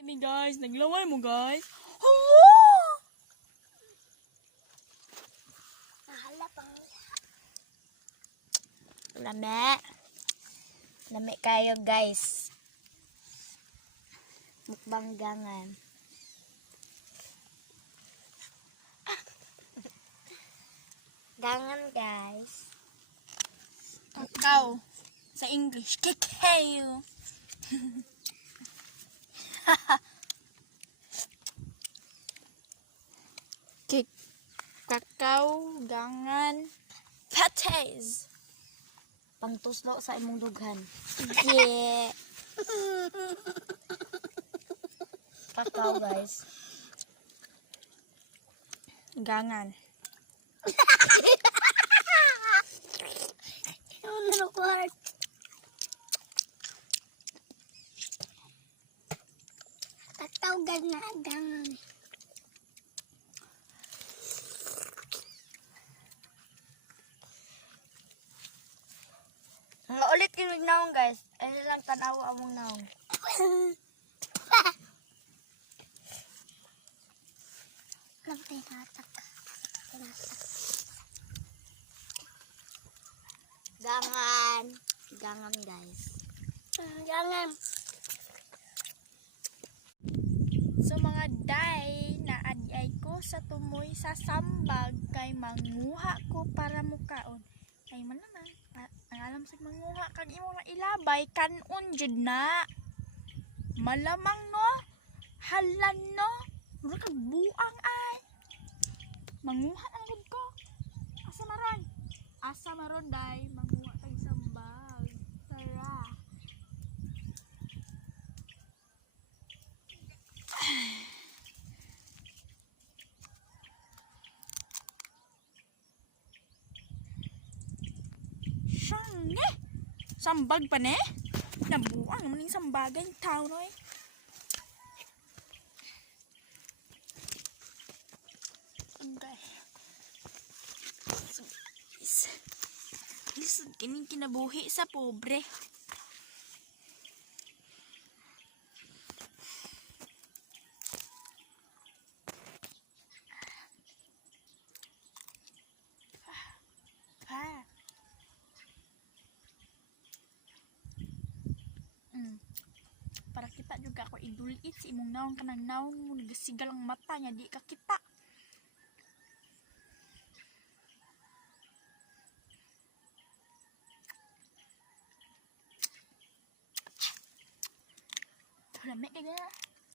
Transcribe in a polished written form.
Hey guys, naglaway mo guys. Hello! Nahala pang lame. Lame kayo guys. Mukbanggangan. Gangan guys. Kakao. Sa English, kakao. Kakao, gangan, pates. Pangtuslo sa imong dughan. Yeah. Kakao guys. Gangan. Kakao gangan. Ulit kinig naong guys. Ay lang tanawa among naong. Gangan. Gangan guys. Gangan. So mga day na adyay ko sa tumoy sa sambag kay manguha ko para mukaon. Ay man naman, ang alam sa manguha kag imo nga ilabay kanon jud na. Malamang no, halan no, mura kag buang ay. Manguha ang gud ko. Asa maron day manguha kay sambag. Tara. Siyang ne? Sambag pa ne? Nabuang naman yung sambagan yung tao no eh. Okay. So guys, kining kinabuhi sa pobre. Para kita juga ako idulit si imong naong kanang naong mo nagasigal ang mata niya di ka kita. Lame kaya.